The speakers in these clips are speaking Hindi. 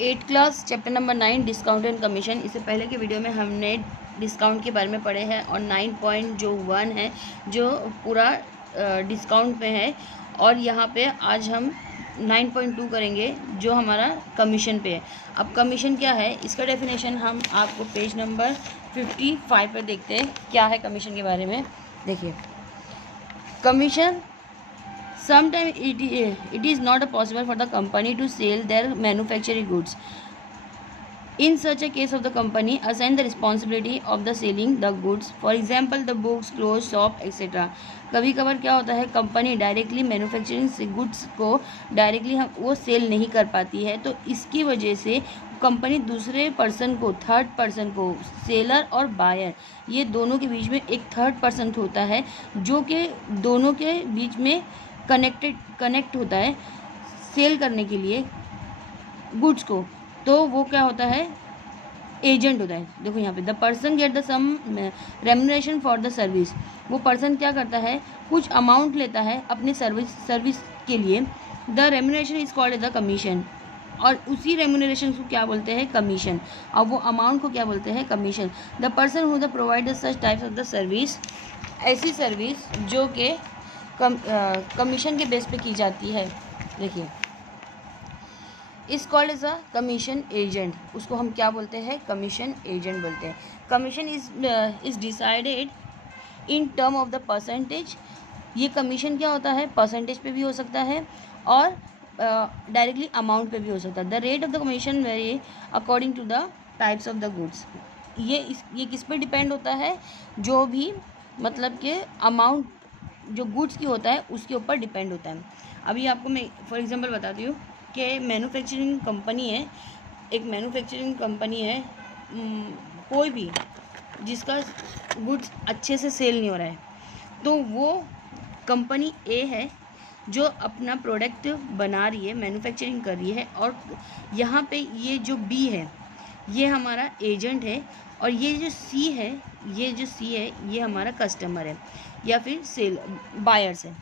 8 class chapter number 9 discount and commission. इससे पहले के वीडियो में हमने डिस्काउंट के बारे में पढ़े हैं और 9.1 है जो पूरा डिस्काउंट में है, और यहाँ पे आज हम 9.2 करेंगे जो हमारा कमीशन पे है। अब कमीशन क्या है, इसका डेफिनेशन हम आपको पेज नंबर 55 पर देखते हैं क्या है कमीशन के बारे में। देखिए, commission sometimes it is not possible for the company to sell their manufacturing goods. In such a case of the company assign the responsibility of the selling the goods, for example the books, clothes, shop etc. कभी कभार क्या होता है, कंपनी डायरेक्टली मैन्युफैक्चरिंग गुड्स को डायरेक्टली वो सेल नहीं कर पाती है, तो इसकी वजह से कंपनी दूसरे पर्सन को, थर्ड पर्सन को, सेलर और बायर, ये दोनों के बीच में एक थर्ड पर्सन होता है जो कि दोनों के बीच में कनेक्ट होता है सेल करने के लिए गुड्स को, तो वो क्या होता है, एजेंट होता है। देखो यहाँ पे the person get the some remuneration for the service, वो पर्सन क्या करता है, कुछ अमाउंट लेता है अपनी सर्विस के लिए। The remuneration is called the commission, और उसी रेम्यूनरेशन को क्या बोलते हैं, कमीशन। और वो अमाउंट को क्या बोलते हैं, commission. The person who the provide such types of the service, ऐसी सर्विस जो कि कमीशन के बेस पे की जाती है। देखिए, is called as a commission agent, उसको हम क्या बोलते हैं, कमीशन एजेंट बोलते हैं। Commission is decided in term of the percentage. ये कमीशन क्या होता है, परसेंटेज पे भी हो सकता है और डायरेक्टली अमाउंट पे भी हो सकता है। The rate of the commission vary according to the types of the goods. ये किस पे डिपेंड होता है, जो भी मतलब कि अमाउंट जो गुड्स की होता है उसके ऊपर डिपेंड होता है। अभी आपको मैं फॉर एग्जांपल बताती हूँ कि मैन्युफैक्चरिंग कंपनी है, एक मैन्युफैक्चरिंग कंपनी है, कोई भी जिसका गुड्स अच्छे से सेल नहीं हो रहा है, तो वो कंपनी ए है जो अपना प्रोडक्ट बना रही है, मैन्युफैक्चरिंग कर रही है, और यहाँ पे ये जो बी है ये हमारा एजेंट है, और ये जो सी है ये हमारा कस्टमर है या फिर बायर्स है।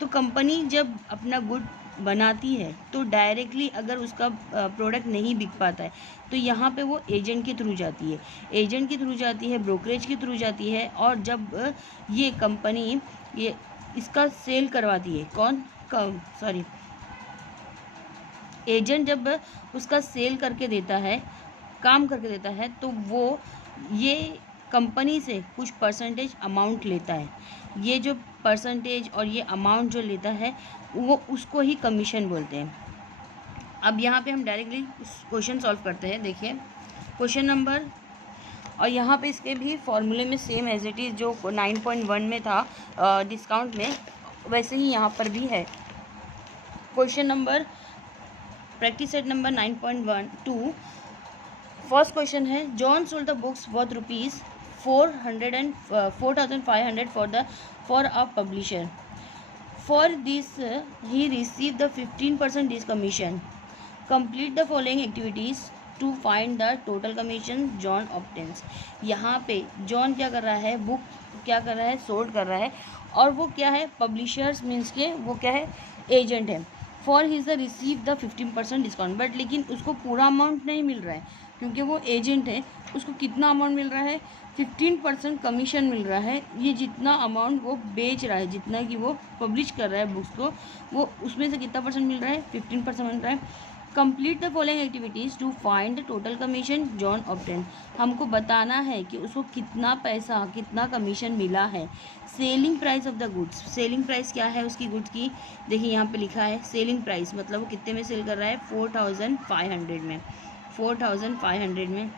तो कंपनी जब अपना गुड बनाती है तो डायरेक्टली अगर उसका प्रोडक्ट नहीं बिक पाता है तो यहाँ पे वो एजेंट के थ्रू जाती है, ब्रोकरेज के थ्रू जाती है, और जब ये कंपनी ये इसका सेल करवाती है, एजेंट जब उसका सेल करके देता है, काम करके देता है, तो वो ये कंपनी से कुछ परसेंटेज अमाउंट लेता है। ये जो परसेंटेज और ये अमाउंट जो लेता है वो उसको ही कमीशन बोलते हैं। अब यहाँ पे हम डायरेक्टली क्वेश्चन सॉल्व करते हैं। देखिए क्वेश्चन नंबर, और यहाँ पे इसके भी फॉर्मूले में सेम एज इट इज़ जो 9.1 में था डिस्काउंट में, वैसे ही यहाँ पर भी है। Question number practice set number 9.12। First question है, John sold the books worth rupees 4,500 for a publisher. For this he received the 15% commission. Complete the following activities to find the total commission John obtains. यहाँ पे जॉन क्या कर रहा है, बुक क्या कर रहा है, सोल्ड कर रहा है, और वो क्या है, पब्लिशर्स मीन्स के वो क्या है, एजेंट है। For his the receive the 15% discount, but लेकिन उसको पूरा अमाउंट नहीं मिल रहा है क्योंकि वो एजेंट है। उसको कितना अमाउंट मिल रहा है, 15% कमीशन मिल रहा है। ये जितना अमाउंट वो बेच रहा है, जितना कि वो पब्लिश कर रहा है बुक्स को, वो उसमें से कितना परसेंट मिल रहा है, 15% मिल रहा है। Complete the following activities to find the total commission John obtain. हमको बताना है कि उसको कितना पैसा, कितना कमीशन मिला है। Selling price of the goods, selling price क्या है उसकी गुड्स की, देखिए यहाँ पे लिखा है सेलिंग प्राइस, मतलब वो कितने में सेल कर रहा है, 4,500 में।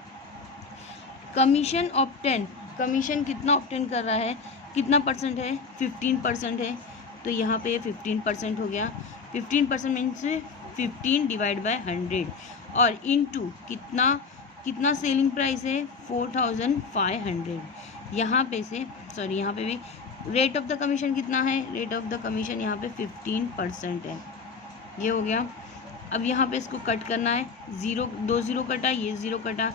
कमीशन ऑब्टेन, कमीशन कितना ऑब्टेन कर रहा है, कितना परसेंट है, 15% है, तो यहाँ पे 15% हो गया। 15% मीन्स 15 डिवाइड बाय 100, और इनटू कितना सेलिंग प्राइस है, 4,500। यहाँ पे भी रेट ऑफ द कमीशन कितना है, रेट ऑफ द कमीशन यहाँ पे 15% है। ये हो गया। अब यहाँ पे इसको कट करना है, 2 0 कटा, ये 0 कटा।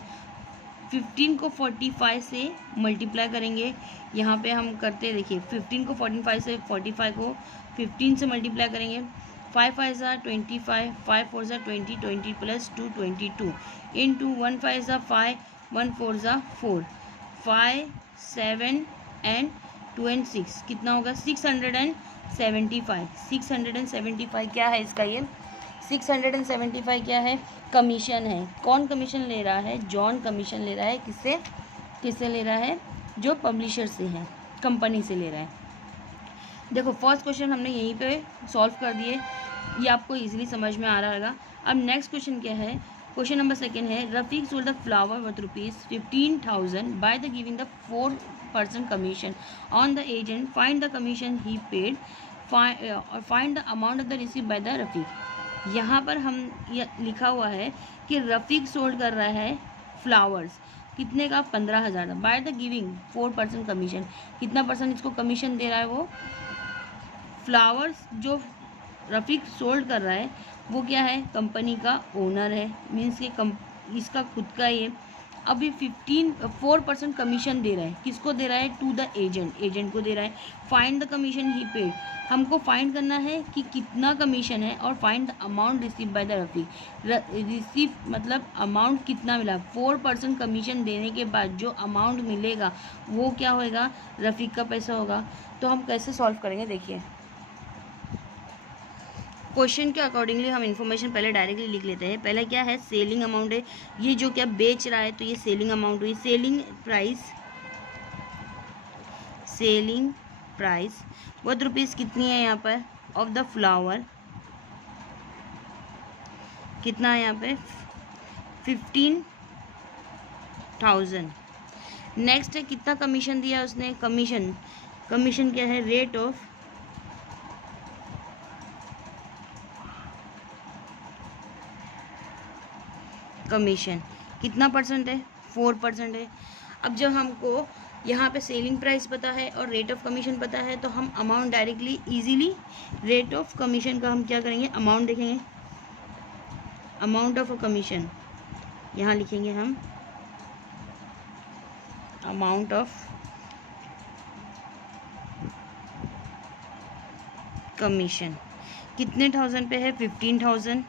15 को 45 से मल्टीप्लाई करेंगे, यहाँ पे हम करते हैं, देखिए 15 को 45 से 45 को 15 से मल्टीप्लाई करेंगे, 5 5 ज़ा 25, 5 4 ज़ा 20, 20 प्लस 2 22 इंटू 1 5 ज़ा 5, 1 4 ज़ा 4, 5 7 एंड 2 एंड 6 कितना होगा 675। 675 क्या है इसका, ये 675 क्या है, कमीशन है। कौन कमीशन ले रहा है, जॉन कमीशन ले रहा है। किससे ले रहा है, जो पब्लिशर से है, कंपनी से ले रहा है। देखो फर्स्ट क्वेश्चन हमने यहीं पे सॉल्व कर दिए, ये आपको इजीली समझ में आ रहा होगा। अब नेक्स्ट क्वेश्चन क्या है, क्वेश्चन नंबर सेकंड है, Rafiq sold the flower worth ₹15,000 by the giving the 4% commission on the agent, find the commission he paid, find the amount of the receive by the Rafiq. यहाँ पर हम लिखा हुआ है कि रफीक सोल्ड कर रहा है फ्लावर्स, कितने का, 15,000, बाय द गिविंग 4% कमीशन, कितना परसेंट इसको कमीशन दे रहा है वो, फ्लावर्स जो रफीक सोल्ड कर रहा है वो क्या है, कंपनी का ओनर है, मीन्स कि इसका खुद का ये। अभी 4% कमीशन दे रहा है, किसको दे रहा है, टू द एजेंट को दे रहा है। Find the commission he paid, हमको फाइंड करना है कि कितना कमीशन है, और find the amount receive by the Rafiq. Receive मतलब अमाउंट कितना मिला, 4% कमीशन देने के बाद जो अमाउंट मिलेगा वो क्या होएगा, रफीक का पैसा होगा। तो हम कैसे सॉल्व करेंगे, देखिए क्वेश्चन के अकॉर्डिंगली हम इन्फॉर्मेशन पहले डायरेक्टली लिख लेते हैं। पहले क्या है, सेलिंग अमाउंट है, ये जो क्या बेच रहा है तो ये सेलिंग अमाउंट हुई। सेलिंग प्राइस वर्थ रुपीज़ कितनी है यहाँ पर, ऑफ द फ्लावर कितना है यहाँ पे, 15,000। नेक्स्ट है कितना कमीशन दिया उसने, कमीशन क्या है, रेट ऑफ कमीशन कितना परसेंट है, 4% है। अब जब हमको यहाँ पे सेलिंग प्राइस पता है और रेट ऑफ कमीशन पता है तो हम amount directly easily rate of commission का हम क्या करेंगे, अमाउंट देखेंगे, अमाउंट ऑफ कमीशन यहाँ लिखेंगे हम, अमाउंट ऑफ कमीशन कितने थाउजेंड पे है, 15,000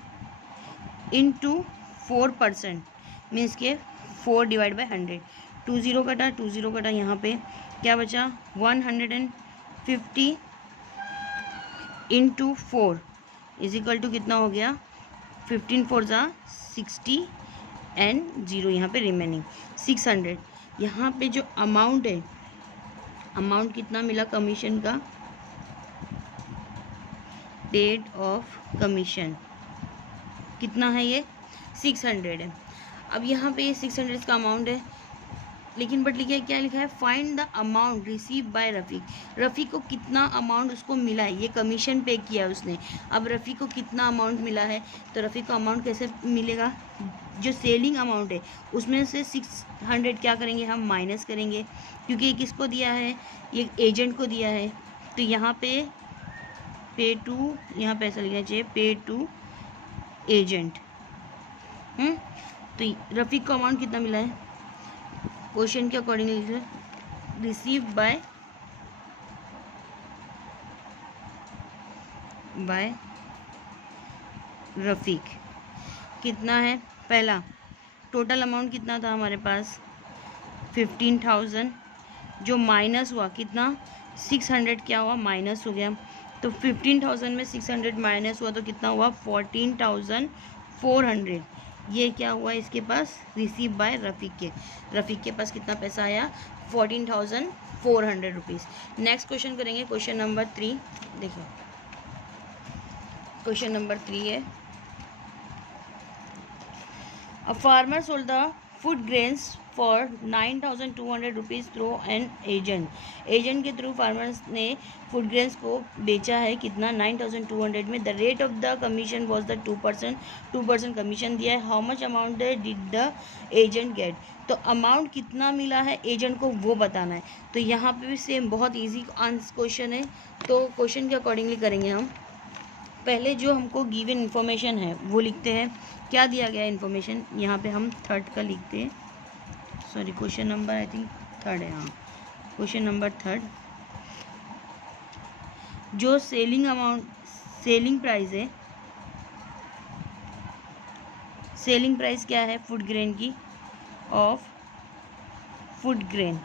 इंटू 4% मीन्स के 4 डिवाइड बाई 100, 20 कटा, 20 कटा, यहाँ पे क्या बचा, 150 इंटू 4 इज इक्वल टू कितना हो गया, 15 4 ज़ा 60 एंड 0 यहाँ पे रिमेनिंग 600। यहाँ पे जो अमाउंट है, अमाउंट कितना मिला कमीशन का, पेड ऑफ कमीशन कितना है, ये 600 है। अब यहाँ पे ये 600 का अमाउंट है, लेकिन बट लिखा है, क्या लिखा है, find the amount receive by Rafiq. Rafiq को कितना अमाउंट उसको मिला है, ये कमीशन पे किया उसने। अब रफ़ीक को कितना अमाउंट मिला है, तो रफ़ीक को अमाउंट कैसे मिलेगा, जो सेलिंग अमाउंट है उसमें से 600 क्या करेंगे हम, माइनस करेंगे, क्योंकि ये किसको दिया है, ये एजेंट को दिया है। तो यहाँ पे पे टू, यहाँ पे ऐसा लिखना चाहिए, पे टू एजेंट। तो रफ़ीक को अमाउंट कितना मिला है, क्वेश्चन के अकॉर्डिंगली रिसीव बाय रफ़ीक कितना है, पहला टोटल अमाउंट कितना था हमारे पास 15,000, जो माइनस हुआ कितना 600, क्या हुआ माइनस हो गया। तो 15,000 में 600 माइनस हुआ तो कितना हुआ 14,400। ये क्या हुआ इसके पास, रिसीव बाय रफ़ीक के पास कितना पैसा आया 14,400 रुपीज़। नेक्स्ट क्वेश्चन करेंगे, क्वेश्चन नंबर 3। देखिए क्वेश्चन नंबर 3 है, a farmer sold the food grains for 9,200 rupees through an agent के थ्रू फार्मर्स ने फूड ग्रेन्स को बेचा है कितना 9,200 में। The rate of the commission was the 2% commission दिया है। How much amount did the agent get, तो अमाउंट कितना मिला है एजेंट को वो बताना है। तो यहाँ पे भी सेम बहुत ईजी क्वेश्चन है, तो क्वेश्चन के अकॉर्डिंगली करेंगे हम। पहले जो हमको गिवन इन्फॉर्मेशन है वो लिखते हैं, क्या दिया गया इन्फॉर्मेशन, यहाँ पे हम 3rd का लिखते हैं, sorry question number I think 3rd है, हाँ क्वेश्चन नंबर 3rd। जो सेलिंग सेलिंग प्राइस है, सेलिंग प्राइस क्या है फूड ग्रेन की, ऑफ फूड ग्रेन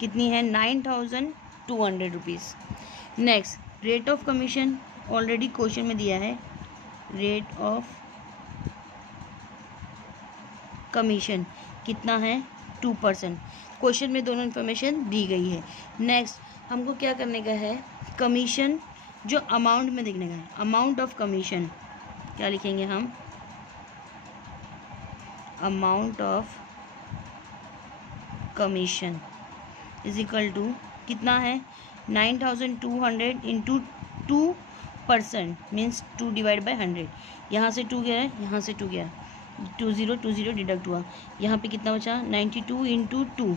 कितनी है 9200 rupees. Next rate of commission, already question में दिया है, रेट ऑफ कमीशन कितना है 2%। क्वेश्चन में दोनों इन्फॉर्मेशन दी गई है। नेक्स्ट हमको क्या करने का है, कमीशन जो अमाउंट में देखने का है, अमाउंट ऑफ कमीशन क्या लिखेंगे हम, amount of commission is equal to कितना है 9200 इंटू 2% मीन्स 2 डिवाइड बाई 100। यहाँ से 2 गया है, यहाँ से 2 गया, 20 डिडक्ट हुआ, यहाँ पे कितना बचा 92 इंटू 2।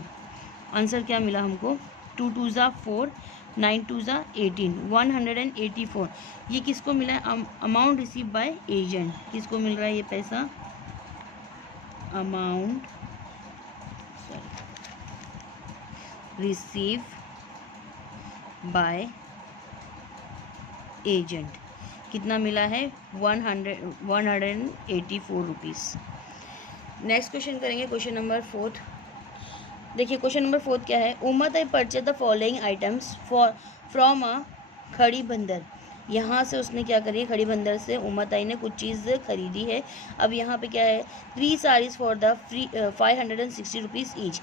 आंसर क्या मिला हमको 2 2 ज़ा 4, 9 2 ज़ा 18, 184। ये किसको मिला है, अमाउंट रिसीव बाय एजेंट, किसको मिल रहा है ये पैसा, अमाउंट रिसीव बाय एजेंट कितना मिला है 184 रुपीज़। नेक्स्ट क्वेश्चन करेंगे, क्वेश्चन नंबर 4। देखिए क्वेश्चन नंबर 4 क्या है, Umatai purchase the following items from a Khadi Bhandar. यहाँ से उसने क्या करी, खड़ी बंदर से उमाताई ने कुछ चीज़ खरीदी है। अब यहाँ पे क्या है, 3 saris for the 560 rupees each,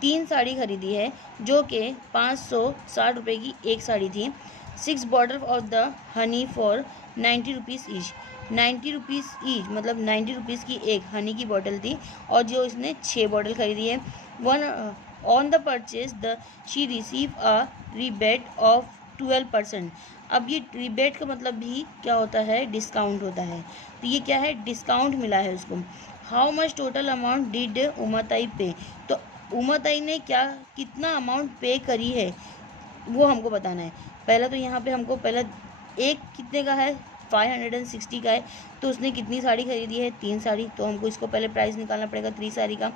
3 sari खरीदी है जो कि 560 रुपये की एक साड़ी थी। 6 bottle of the honey for 90 rupees each, 90 rupees each मतलब 90 रुपीज़ की एक हनी की बॉटल थी, और जो इसने 6 बॉटल खरीदी है। On the purchase the she receive a rebate of 12%। अब ये रिबेट का मतलब भी क्या होता है, डिस्काउंट होता है, तो ये क्या है, डिस्काउंट मिला है उसको। How much total amount did Umatai pay, तो उमाताई ने क्या कितना अमाउंट पे करी है वो हमको बताना है। पहला तो यहाँ पे हमको पहला एक कितने का है 560 का है, तो उसने कितनी साड़ी खरीदी है 3 साड़ी, तो हमको इसको पहले प्राइस निकालना पड़ेगा 3 साड़ी का।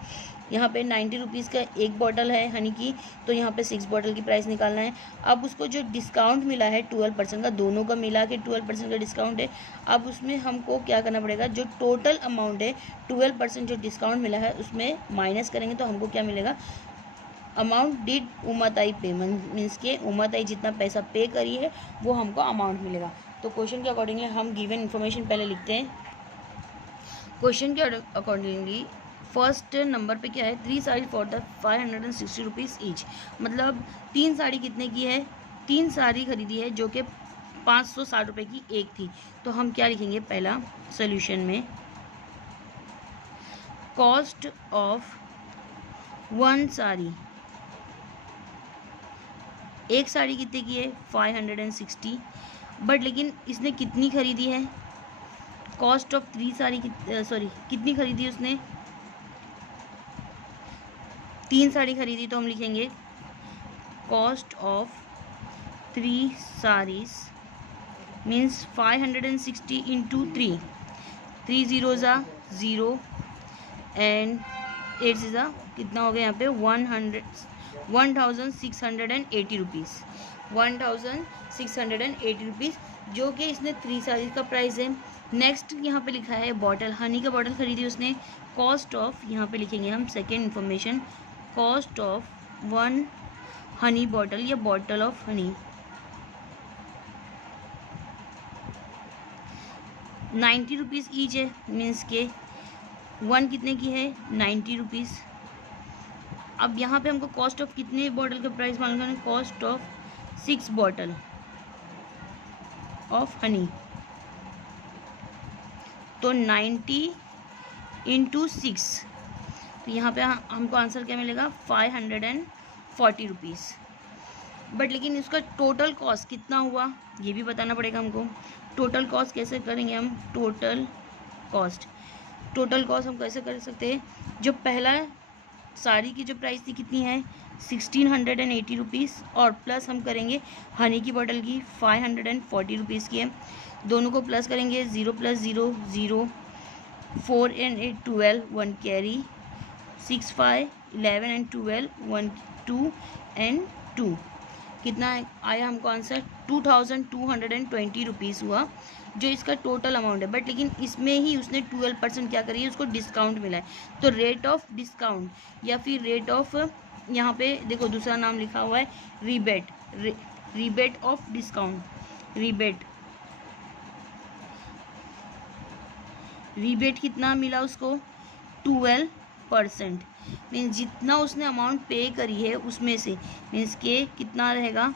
यहाँ पे 90 रुपीज़ का एक बॉटल है हनी की, तो यहाँ पे 6 बॉटल की प्राइस निकालना है। अब उसको जो डिस्काउंट मिला है 12% का, दोनों का मिला के 12% का डिस्काउंट है। अब उसमें हमको क्या करना पड़ेगा, जो टोटल अमाउंट है 12% जो डिस्काउंट मिला है उसमें माइनस करेंगे तो हमको क्या मिलेगा, अमाउंट डिड उमाताई पे, मीन्स के उमाताई जितना पैसा पे करी है वो हमको अमाउंट मिलेगा। तो क्वेश्चन के अकॉर्डिंगली हम गिवन इन्फॉर्मेशन पहले लिखते हैं। क्वेश्चन के अकॉर्डिंगली फर्स्ट नंबर पे क्या है, 3 sari for the 560 rupees each, मतलब 3 साड़ी कितने की है, 3 साड़ी खरीदी है जो कि 560 रुपये की एक थी। तो हम क्या लिखेंगे, पहला सोल्यूशन में कॉस्ट ऑफ 1 साड़ी, एक साड़ी कितने की है 560, बट लेकिन इसने कितनी खरीदी है, कॉस्ट ऑफ 3 साड़ी कितनी खरीदी उसने, 3 साड़ी खरीदी, तो हम लिखेंगे cost of 3 saris means 560 into 3, 3 0 ज़ा 0 एंड 8 से ज़ा कितना हो गया यहाँ पे 1680 रुपीज़, 1680 रुपीज़ जो कि इसने 3 साड़ीज़ का प्राइस है। नेक्स्ट यहाँ पे लिखा है बॉटल, हनी का बॉटल खरीदी उसने, कॉस्ट ऑफ यहाँ पे लिखेंगे हम second information, cost of 1 honey bottle या bottle of honey 90 rupees each है, मीन्स के 1 कितने की है 90 रुपीज़। अब यहाँ पे हमको कॉस्ट ऑफ कितने बॉटल का प्राइस मालूम करना है, cost of 6 bottle of Honey, तो 90 इंटू 6, तो यहाँ पे हमको आंसर क्या मिलेगा 540 रुपीज़। बट लेकिन इसका टोटल कॉस्ट कितना हुआ ये भी बताना पड़ेगा हमको। टोटल कॉस्ट कैसे करेंगे हम, टोटल कॉस्ट हम कैसे कर सकते हैं, जो पहला साड़ी की जो प्राइस थी कितनी है 1680 रुपीज़, और प्लस हम करेंगे हनी की बॉटल की 540 रुपीज़ की है, दोनों को प्लस करेंगे 0 + 0 0, 4 and 8 12, 1 कैरी, 6 5 11 and 12 1 2 and 2, कितना आया हमको आंसर 2220 रुपीज़ हुआ, जो इसका टोटल अमाउंट है। बट लेकिन इसमें ही उसने 12% क्या करी है, उसको डिस्काउंट मिला है। तो रेट ऑफ डिस्काउंट या फिर रेट ऑफ, यहाँ पे देखो दूसरा नाम लिखा हुआ है rebate, rebate of discount, rebate कितना मिला उसको 12%। मीन्स जितना उसने अमाउंट पे करी है उसमें से मीन्स के कितना रहेगा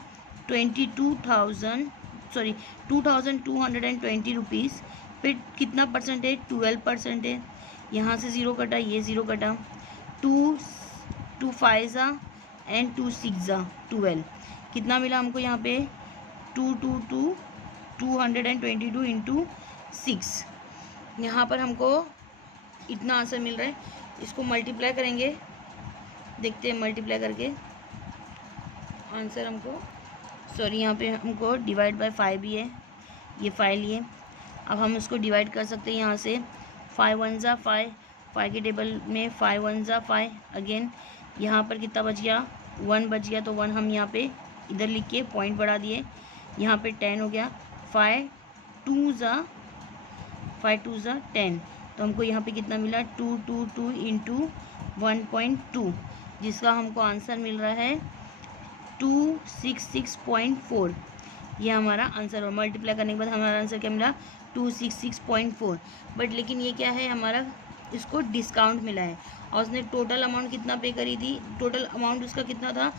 2220 रुपीज़ फिर कितना परसेंट है 12% है। यहाँ से ज़ीरो कटा, ये ज़ीरो कटा, 2 5 एंड 2 6 12, कितना मिला हमको यहाँ पे 222 इंटू 6। यहाँ पर हमको इतना आंसर मिल रहा है। इसको मल्टीप्लाई करेंगे, देखते हैं मल्टीप्लाई करके आंसर हमको, सॉरी यहाँ पे हमको डिवाइड बाय 5 ही है, ये 5 लिए। अब हम इसको डिवाइड कर सकते हैं यहाँ से, 5 1 ज़ा 5, 5 के टेबल में 5 1 ज़ा 5, अगेन यहाँ पर कितना बच गया 1 बच गया, तो 1 हम यहाँ पे इधर लिख के पॉइंट बढ़ा दिए, यहाँ पे 10 हो गया, 5 2 ज़ा 10, तो हमको यहाँ पे कितना मिला 222 इंटू 1.2, जिसका हमको आंसर मिल रहा है 266.4। ये हमारा आंसर, और मल्टीप्लाई करने के बाद हमारा आंसर क्या मिला 266.4। बट लेकिन ये क्या है हमारा, इसको डिस्काउंट मिला है, और उसने टोटल अमाउंट कितना पे करी थी, टोटल अमाउंट उसका कितना था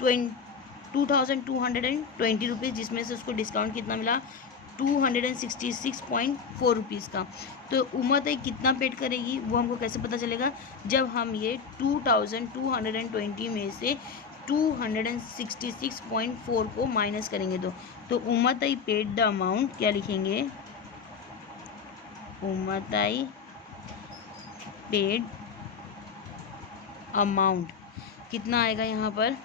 2220 रुपीज़, जिसमें से उसको डिस्काउंट कितना मिला 266.4 रुपीज़ का। तो उम्मीद कितना पेड करेगी वो हमको कैसे पता चलेगा, जब हम ये 2220 में से 266.4 को माइनस करेंगे। तो उम्मीद पेड द अमाउंट क्या लिखेंगे, उम्मीद पेड अमाउंट कितना आएगा, यहाँ पर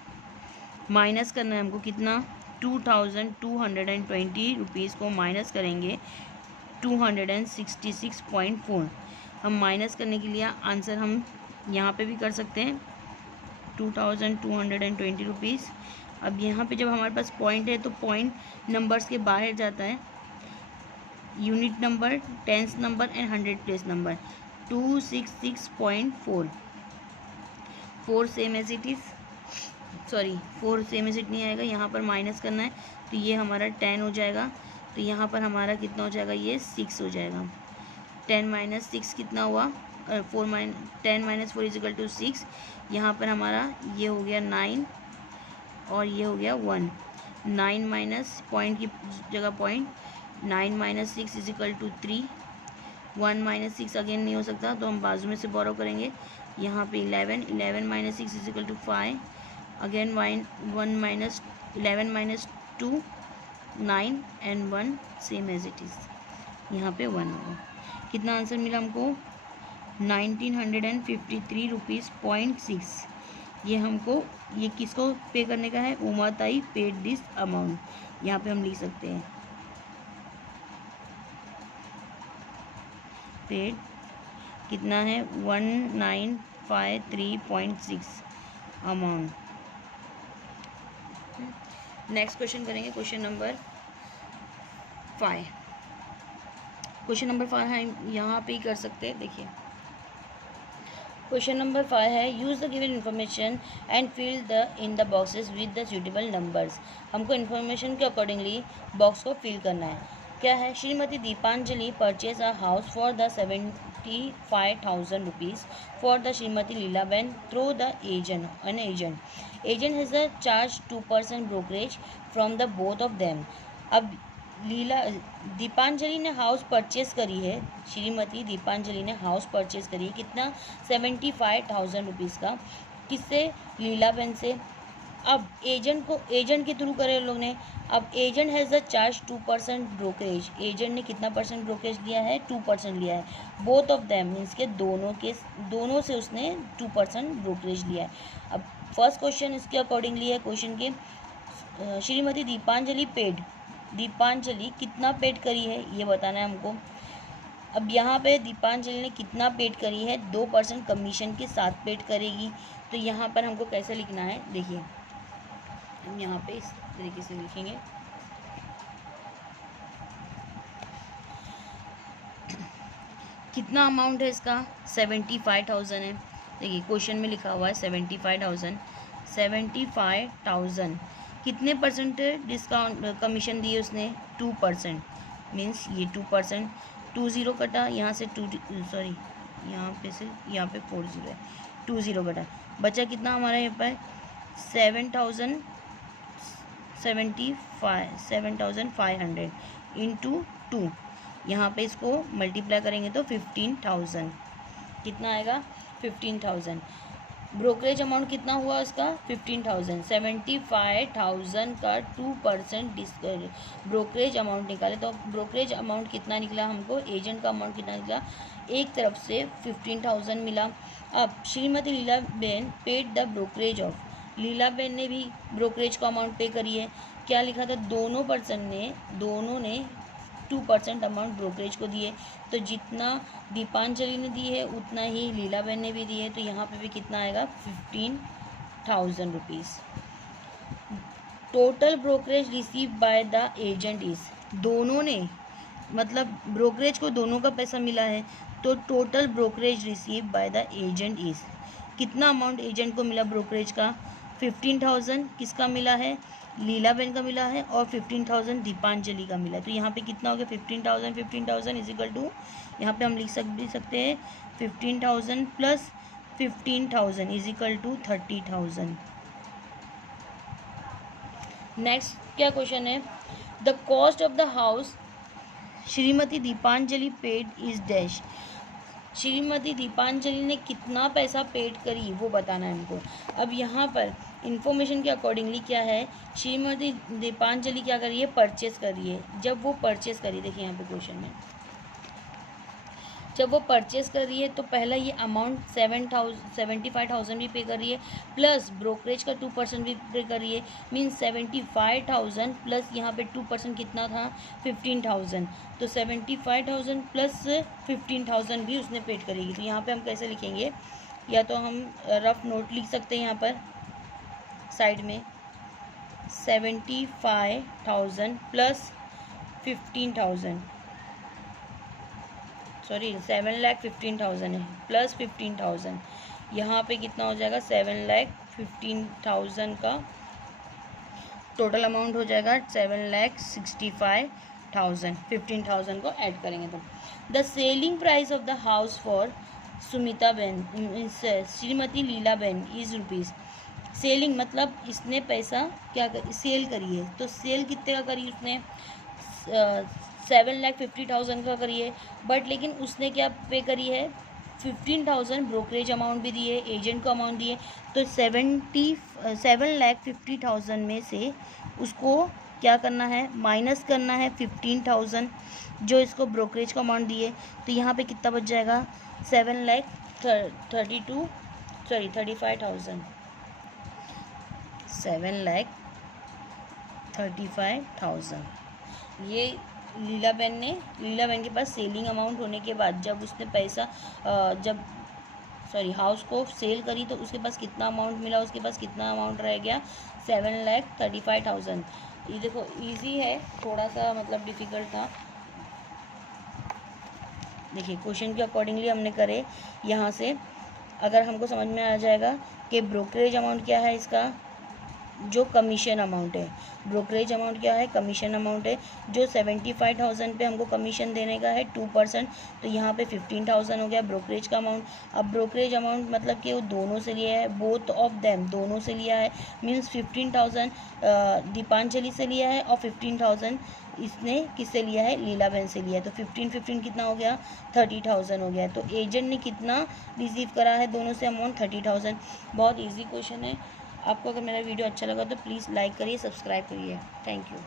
माइनस करना है हमको कितना 2220 रुपीज़ को माइनस करेंगे 266.4। हम माइनस करने के लिए आंसर हम यहाँ पे भी कर सकते हैं 2220 रुपीज़। अब यहाँ पे जब हमारे पास पॉइंट है तो पॉइंट नंबर्स के बाहर जाता है, unit number, tens number and 100 place number, 266.4, 4 same as it is, sorry 4 same as it नहीं आएगा, यहाँ पर माइनस करना है, तो ये हमारा 10 हो जाएगा, तो यहाँ पर हमारा कितना हो जाएगा, ये 6 हो जाएगा। 10 माइनस 6 कितना हुआ, 10 माइनस 4 इज इक्वल टू 6। यहाँ पर हमारा ये हो गया 9 और ये हो गया 1, 9 माइनस पॉइंट की जगह point, 9 minus 6 is equal to 3, 1 minus 6 again नहीं हो सकता, तो हम बाजू में से बोरो करेंगे, यहाँ पे 11 minus 6 is equal to 5, again 1 minus 11 minus 2 9 and 1 same as it is, यहाँ पे 1 होगा। कितना आंसर मिला हमको 1953 रुपीज़ 0.6। ये हमको, ये किसको पे करने का है, उमाताई पेड दिस अमाउंट, यहाँ पे हम लिख सकते हैं पेड कितना है 1953.6 अमाउंट। नेक्स्ट क्वेश्चन करेंगे, क्वेश्चन नंबर 5। क्वेश्चन नंबर 5 है, यहाँ पे ही कर सकते हैं। देखिए क्वेश्चन नंबर 5 है, use the given information and fill the in the boxes with the suitable numbers. हमको इन्फॉर्मेशन के अकॉर्डिंगली बॉक्स को फिल करना है। क्या है, Shrimati Deepanjali purchase a house for the 75,000 rupees for the Shrimati Lilaben through the agent, an agent has a charge 2% brokerage from the both of them. अब दीपांजलि ने हाउस परचेज करी है, श्रीमती दीपांजलि ने हाउस परचेज करी है, कितना 75,000 रुपीज़ का, किससे, लीलाबेन से। अब एजेंट के थ्रू करे लोग ने। अब agent has the charge 2% brokerage, agent ने कितना परसेंट ब्रोकरेज लिया है 2% लिया है। बोथ ऑफ देम मीन्स के दोनों से उसने 2% ब्रोकरेज लिया है। अब फर्स्ट क्वेश्चन इसके अकॉर्डिंगली है, क्वेश्चन के श्रीमती दीपांजलि कितना पेड करी है ये बताना है हमको। अब यहाँ पे दीपांजलि ने कितना पेड करी है, 2% कमीशन के साथ पेड करेगी। तो यहाँ पर हमको कैसे लिखना है, देखिए हम यहाँ पे इस तरीके से लिखेंगे। कितना अमाउंट है इसका? 75,000 है। देखिए क्वेश्चन में लिखा हुआ है 75,000। 75,000 कितने परसेंट डिस्काउंट कमीशन दिए उसने? 2%। मीन्स ये 2%, 20 कटा यहाँ से, यहाँ पे से यहाँ पे 40 है, 20 कटा, बचा कितना हमारा यहाँ पर? 7,500 इंटू 2। यहाँ पे इसको मल्टीप्लाई करेंगे तो 15,000 कितना आएगा? 15,000। ब्रोकरेज अमाउंट कितना हुआ उसका? 15,000। 75,000 का 2% ब्रोकरेज अमाउंट निकाले तो ब्रोकरेज अमाउंट कितना निकला हमको? एजेंट का अमाउंट कितना निकला? एक तरफ से 15,000 मिला। अब Shrimati Lilaben paid the brokerage of, Lilaben ने भी ब्रोकरेज का अमाउंट पे करी है। क्या लिखा था? दोनों ने 2% अमाउंट ब्रोकरेज को दिए। तो जितना दीपांजलि ने दी है उतना ही लीलाबेन ने भी दी है। तो यहाँ पे भी कितना आएगा? 15,000 rupees. Total brokerage receive by the agent is, दोनों ने मतलब ब्रोकरेज को दोनों का पैसा मिला है, तो total brokerage receive by the agent is, कितना अमाउंट एजेंट को मिला ब्रोकरेज का? 15,000 किसका मिला है? लीलाबेन का मिला है, और 15,000 दीपांजलि का मिला है। तो यहाँ पे कितना हो गया? 15,000 इज इक्वल टू, यहाँ पे हम लिख सकते हैं 15,000 plus 15,000 is equal to 30,000। Next क्या क्वेश्चन है? The cost of the house Shrimati Deepanjali paid is dash, Shrimati Deepanjali ने कितना पैसा पेड करी वो बताना है हमको। अब यहाँ पर इन्फॉर्मेशन के अकॉर्डिंगली क्या है, श्रीमती दीपांजलि क्या करी है? परचेस करी है। जब वो परचेस करी, देखिए यहाँ पे क्वेश्चन में, जब वो परचेस कर रही है तो पहला ये अमाउंट 75,000 भी पे कर रही है, प्लस ब्रोकरेज का 2% भी पे कर रही है। मीन्स 75,000 प्लस यहाँ पे 2% कितना था? 15,000। तो 75,000 प्लस 15,000 भी उसने पेड करेगी। तो यहाँ पे हम कैसे लिखेंगे? या तो हम रफ नोट लिख सकते हैं यहाँ पर साइड में, 75,000 प्लस 15,000, 7,15,000 है, प्लस 15,000, यहाँ पे कितना हो जाएगा? 7,15,000 का टोटल अमाउंट हो जाएगा 7,65,000। 15,000 को ऐड करेंगे तो the selling price of the house for Sumita ben, Shrimati Lilaben is rupees. Selling मतलब इसने पैसा क्या सेल करी है, तो सेल कितने का करी उसने? 7,50,000 का करी है। बट लेकिन उसने क्या पे करी है? 15,000 ब्रोकरेज अमाउंट भी दिए, एजेंट को अमाउंट दिए। तो 7,50,000 में से उसको क्या करना है? माइनस करना है 15,000 जो इसको ब्रोकरेज का अमाउंट दिए। तो यहाँ पे कितना बच जाएगा? 7,35,000, 7,35,000। ये लीलाबेन के पास सेलिंग अमाउंट होने के बाद जब उसने पैसा हाउस को सेल करी तो उसके पास कितना अमाउंट मिला? उसके पास कितना अमाउंट रह गया? 7,35,000। ये देखो इजी है, थोड़ा सा मतलब डिफ़िकल्ट था। देखिए क्वेश्चन के अकॉर्डिंगली हमने करे। यहाँ से अगर हमको समझ में आ जाएगा कि ब्रोकरेज अमाउंट क्या है इसका, जो कमीशन अमाउंट है, ब्रोकरेज अमाउंट क्या है? कमीशन अमाउंट है। जो 75,000 पे हमको कमीशन देने का है 2%, तो यहाँ पे 15,000 हो गया ब्रोकरेज का अमाउंट। अब ब्रोकरेज अमाउंट मतलब कि वो दोनों से लिया है, बोथ ऑफ देम, दोनों से लिया है। मीन्स 15,000 दीपांजलि से लिया है और 15,000 इसने किससे लिया है? लीलाबेन से लिया है। तो 15 कितना हो गया? 30,000 हो गया। तो एजेंट ने कितना रिसीव करा है दोनों से अमाउंट? 30,000। बहुत ईजी क्वेश्चन है। आपको अगर मेरा वीडियो अच्छा लगा तो प्लीज़ लाइक करिए, सब्सक्राइब करिए। Thank you.